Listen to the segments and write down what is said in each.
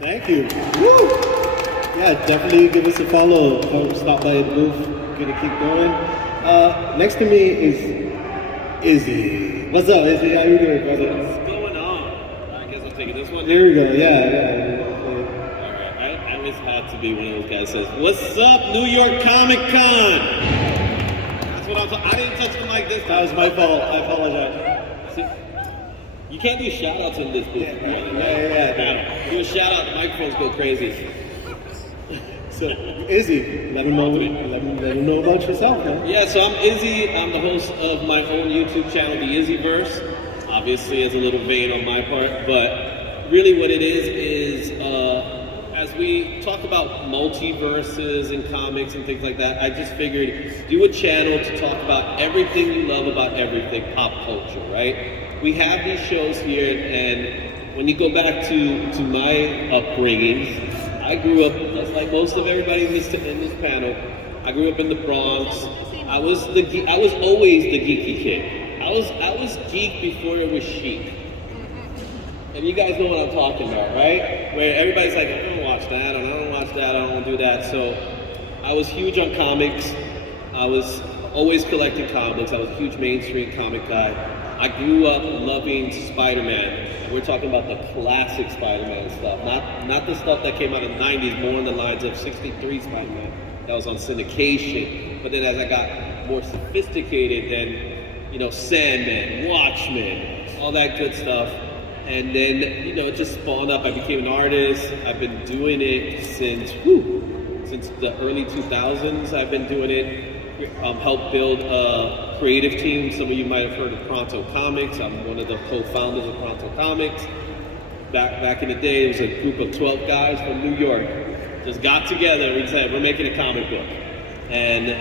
Thank you. Woo! Yeah, definitely give us a follow. Stop by the booth. Gonna keep going. Next to me is Izzy. What's up, Izzy? How you doing, brother? What's going on? I guess I'm taking this one. There we go. Yeah. Alright, I always had to be one of those guys that says, "What's up, New York Comic Con?" That's what I'm talking. I didn't touch the mic this time. That was my fault. I apologize. See, you can't do shout outs in this booth. Yeah. Do a shout out, the microphones go crazy. So, Izzy, let them know about yourself, man. Yeah, so I'm Izzy. I'm the host of my own YouTube channel, the IzzyVerse. Obviously, as a little vein on my part, but really what it is as we talk about multiverses and comics and things like that, I just figured do a channel to talk about everything you love about everything pop culture, right? We have these shows here, and when you go back to my upbringing, I grew up, just like most of everybody in this panel, I grew up in the Bronx. I was always the geeky kid. I was geek before it was chic. And you guys know what I'm talking about, right? Where everybody's like, I don't watch that, and I don't watch that, I don't want to do that. So I was huge on comics. I was always collecting comics. I was a huge mainstream comic guy. I grew up loving Spider-Man. We're talking about the classic Spider-Man stuff, not the stuff that came out in the 90s, more in the lines of 63 Spider-Man. That was on syndication. But then as I got more sophisticated, then, Sandman, Watchmen, all that good stuff. And then, it just spawned up. I became an artist. I've been doing it since the early 2000s. I've been doing it. Helped build a creative team. Some of you might have heard of Pronto Comics. I'm one of the co-founders of Pronto Comics. Back in the day, it was a group of 12 guys from New York. Just got together and said, we're making a comic book. And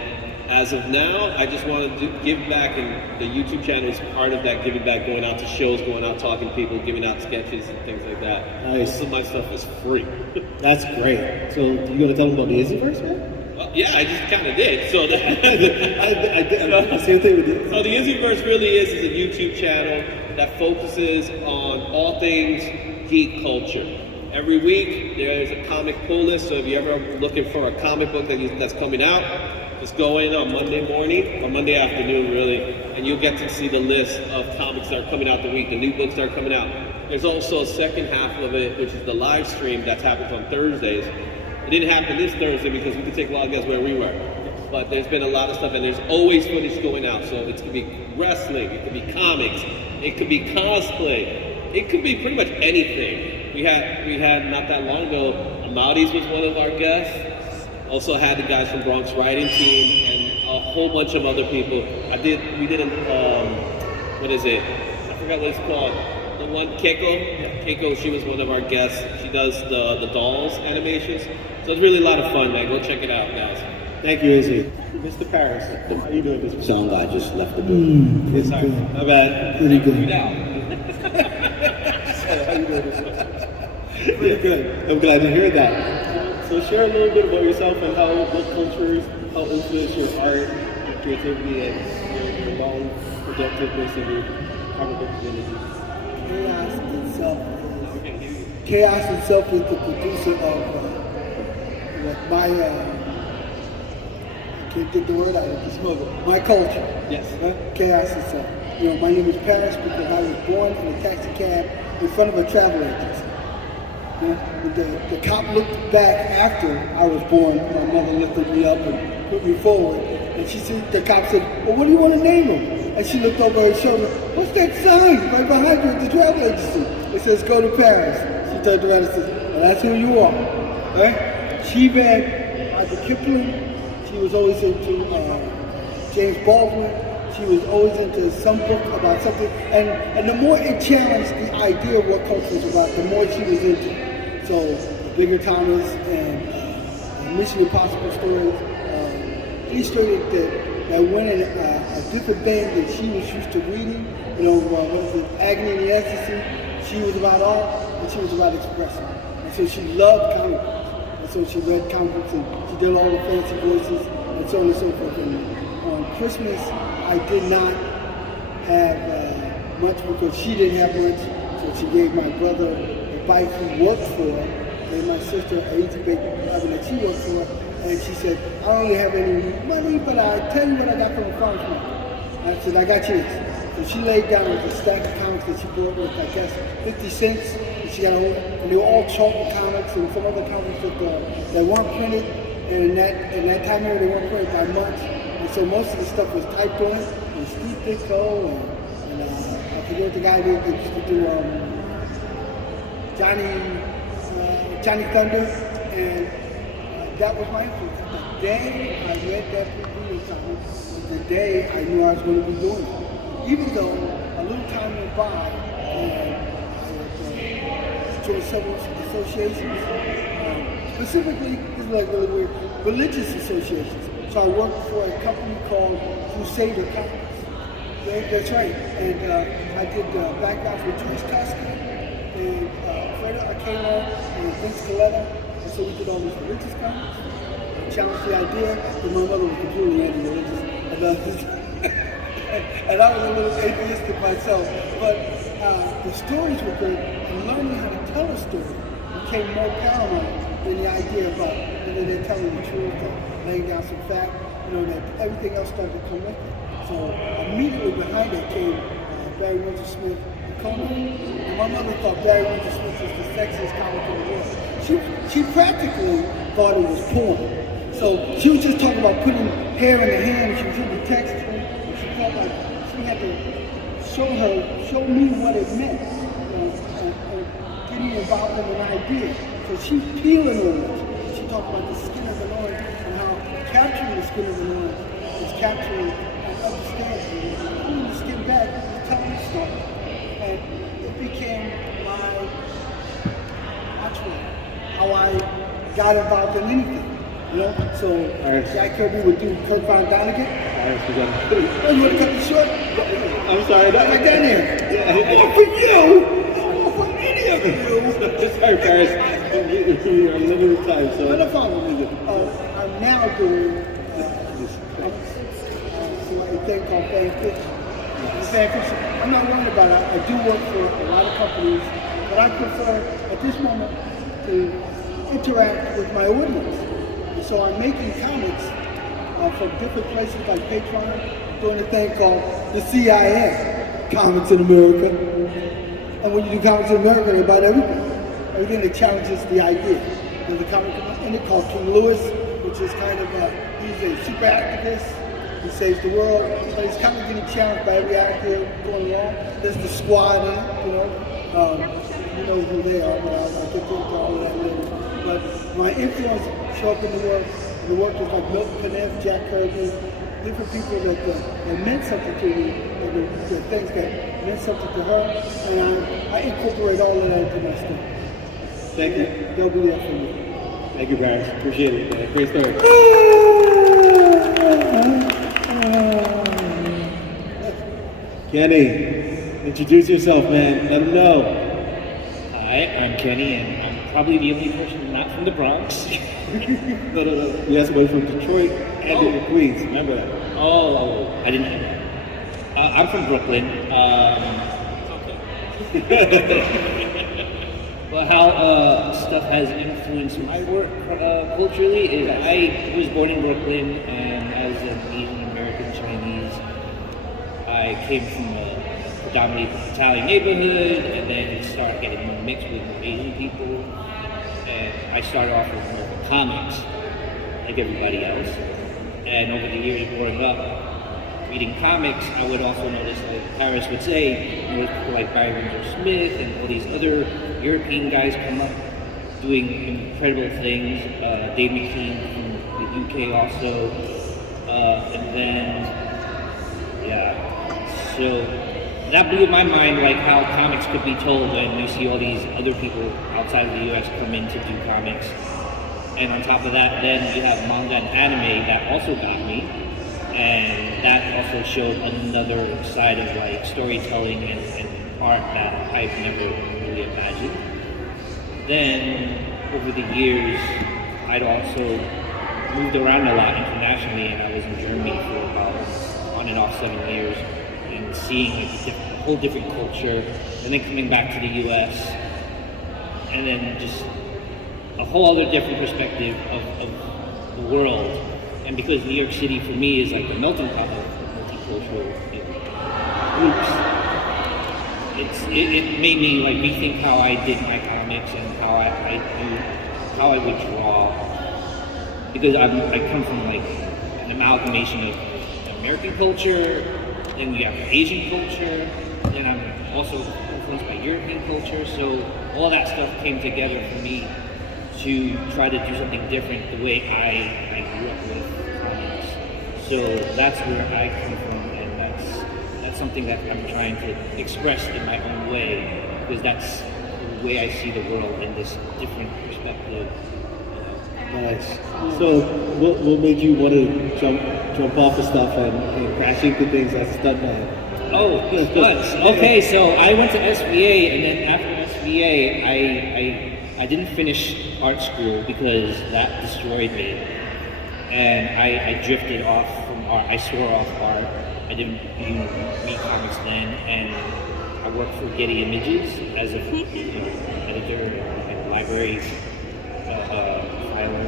as of now, I just want to give back, and the YouTube channel is part of that giving back, going out to shows, going out talking to people, giving out sketches and things like that. Nice. Most of my stuff is free. That's great. So you going to tell them about the IzzyVerse, man? Yeah, I just kind of did. So same thing with you. So the IzzyVerse really is a YouTube channel that focuses on all things geek culture. Every week there's a comic pull list. So if you're ever looking for a comic book that's coming out, just go in on Monday morning or Monday afternoon, really, and you'll get to see the list of comics that are coming out the week. The new books that are coming out. There's also a second half of it, which is the live stream that happens on Thursdays. It didn't happen this Thursday because we could take a lot of guess where we were. But there's been a lot of stuff, and there's always footage going out. So it could be wrestling, it could be comics, it could be cosplay, it could be pretty much anything. We had not that long ago, Amaury was one of our guests. Also had the guys from Bronx writing team and a whole bunch of other people. We did what is it? I forgot what it's called. The one, Keiko, she was one of our guests. She does the dolls animations. So it's really a lot of fun, man. Go check it out, guys. Thank you, Izzy. Mr. Paris, how you doing, Mr. Sound guy just left the building. It's good. My bad. Pretty good. How you doing, Mr. Pretty good. I'm glad to hear that. So share a little bit about yourself and what cultures, how influenced your art, your creativity, and your long productiveness in your comic book community. Chaos itself is the producer of my, I can't get the word out of this, my culture. Yes. Chaos itself. My name is Paris because I was born in a taxi cab in front of a travel agency. The cop looked back after I was born. My mother lifted me up and put me forward. And the cop said, well, what do you want to name him? And she looked over her shoulder, what's that sign right behind you at the travel agency? It says, go to Paris. She turned around and said, well, that's who you are. Right? She read Arthur Kipling. She was always into James Baldwin. She was always into some book about something. And the more it challenged the idea of what culture was about, the more she was into it. So, Bigger Thomas and Mission Impossible stories illustrated that went in a different vein that she was used to reading. What is it, Agony and the Ecstasy? She was about art, and she was about expression. And so she loved comic books. And so she read comic books, and she did all the fancy voices, and so on and so forth. And on Christmas, I did not have much because she didn't have much. So she gave my brother the bike he worked for, and my sister, A.C.G, that she worked for, and she said, I don't really have any money, but I tell you what I got from the farmer's market. I said, I got you this. So she laid down with a stack of comics that she bought with, I guess, 50 cents. And she got a whole, and they were all chalk comics and some other comics that weren't printed. And in that time period, they weren't printed by months. And so most of the stuff was typed on it. And Steve Ditko and I forget what the guy did that used to do Johnny Thunder. And that was my influence. The day I read that video comic was the day I knew I was going to be doing it. Even though a little time went by and I joined several associations, specifically, this is like really weird, religious associations. So I worked for a company called Crusader Comics. Yeah, that's right. And I did backgrounds with Jewish Tusky and Fredo Arcano and Vince Coletta. And so we did all these religious comics. I challenged the idea, but my mother was completely anti-religious. And I was a little atheistic myself, but the stories were good, and learning how to tell a story became more paramount than the idea about whether they're telling the truth or laying down some fact, that everything else started to come with it. So immediately behind that came Barry Windsor Smith and Conan. And my mother thought Barry Windsor Smith was the sexiest comic in the world. She practically thought it was porn. So she was just talking about putting hair in the hand, and she was in the text. Felt like she had to show me what it meant, and get me involved in an idea. So she peeling on it. She talked about the skin of the Lord and how capturing the skin of the Lord is capturing and understanding. Pulling the skin back is telling the story. And it became my watchword, how I got involved in anything. So Jack Kirby would do Kurt Von Donigan. Oh, you want to cut it short? I'm sorry. Right down there. Yeah. For you. For any of you. Sorry, Paris. We're limited time, so. No problem. I'm now doing a thing called fan fiction. I'm not worried about it. I do work for a lot of companies, but I prefer at this moment to interact with my audience. And so I'm making comics from different places like Patreon, doing a thing called the CIA, Comics in America. And when you do Comics in America, they're about everything that challenges the idea. There's a comic in it called King Louis, which is kind of he's a super activist. He saves the world, but he's kind of getting challenged by every idea going along. There's the Squad in it, you know who they are, but I'll get into all of that later. But my influence show up in the work. The workers like Milton Caniff, Jack Kirby, different people that meant something to me, the things that meant something to her, and I incorporate all of that into my stuff. Thank you. They'll be there for me. Thank you, Barry. Appreciate it, man. Great story. Kenny, introduce yourself, man. Let them know. Hi, I'm Kenny, and I'm probably the only person not from the Bronx. No. We have somebody from Detroit and Queens. Remember that? Oh, I didn't know that. I'm from Brooklyn. But how stuff has influenced my work culturally is I was born in Brooklyn, and as an Asian American Chinese, I came from a predominantly Italian neighborhood, and then started getting more mixed with Asian people. And I started off with more comics, like everybody else. And over the years growing up, reading comics, I would also notice, like Paris would say, people like Barry Windsor Smith and all these other European guys come up doing incredible things. Dave McKean from the UK also. And then, so that blew my mind, like how comics could be told when you see all these other people outside of the US come in to do comics. And on top of that, then you have manga and anime that also got me. And that also showed another side of like storytelling and art that I've never really imagined. Then over the years, I'd also moved around a lot internationally, and I was in Germany for about on and off 7 years, and seeing a whole different culture, and then coming back to the US, and then just a whole other different perspective of the world. And because New York City for me is like the melting pot of multicultural groups, it made me like rethink how I did my comics and how I would draw. Because I come from like an amalgamation of American culture, then you have Asian culture, then I'm also influenced by European culture, so all that stuff came together for me to try to do something different the way I grew up with comics. So that's where I come from, and that's something that I'm trying to express in my own way, because that's the way I see the world in this different perspective. Nice. So, what made you want to jump off of stuff and crash into things as a stuntman? Oh, stunts. Okay, so I went to SVA, and then after SVA, I didn't finish art school because that destroyed me, and I drifted off from art. I swore off art. I didn't even read comics then, and I worked for Getty Images as a editor and library filer.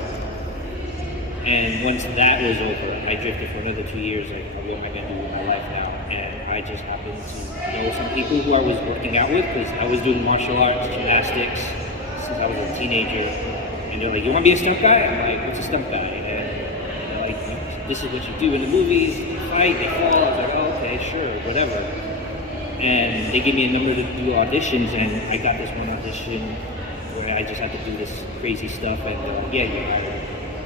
And once that was over, I drifted for another 2 years. Like, what am I going to do with my life now? And I just happened to know some people who I was working out with, because I was doing martial arts, gymnastics since I was a teenager. And they're like, "You want to be a stunt guy?" I'm like, "What's a stunt guy?" And they're like, "This is what you do in the movies. They fight, they fall." I was like, "Oh, okay, sure, whatever." And they gave me a number to do auditions, and I got this one audition where I just had to do this crazy stuff, and they're like, "Yeah, you're hired."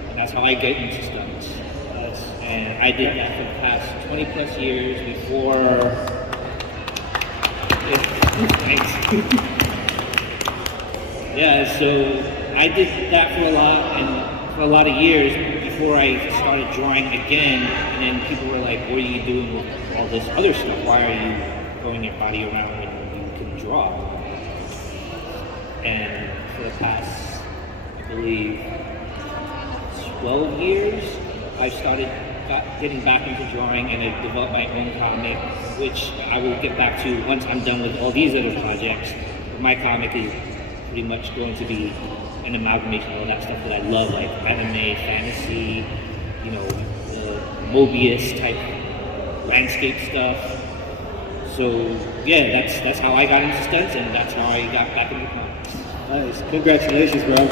And that's how I get into stunts. And I did that for the past 20 plus years before. Thanks. Yeah, so I did that for a lot of years before I started drawing again. And then people were like, "What are you doing with all this other stuff? Why are you throwing your body around when you can draw?" And for the past, I believe, 12 years, I've started getting back into drawing, and I developed my own comic, which I will get back to once I'm done with all these other projects. My comic is pretty much going to be an amalgamation of all that stuff that I love, like anime, fantasy, Mobius type landscape stuff. So yeah, that's how I got into stunts, and that's how I got back into comics. Nice. Congratulations, bro.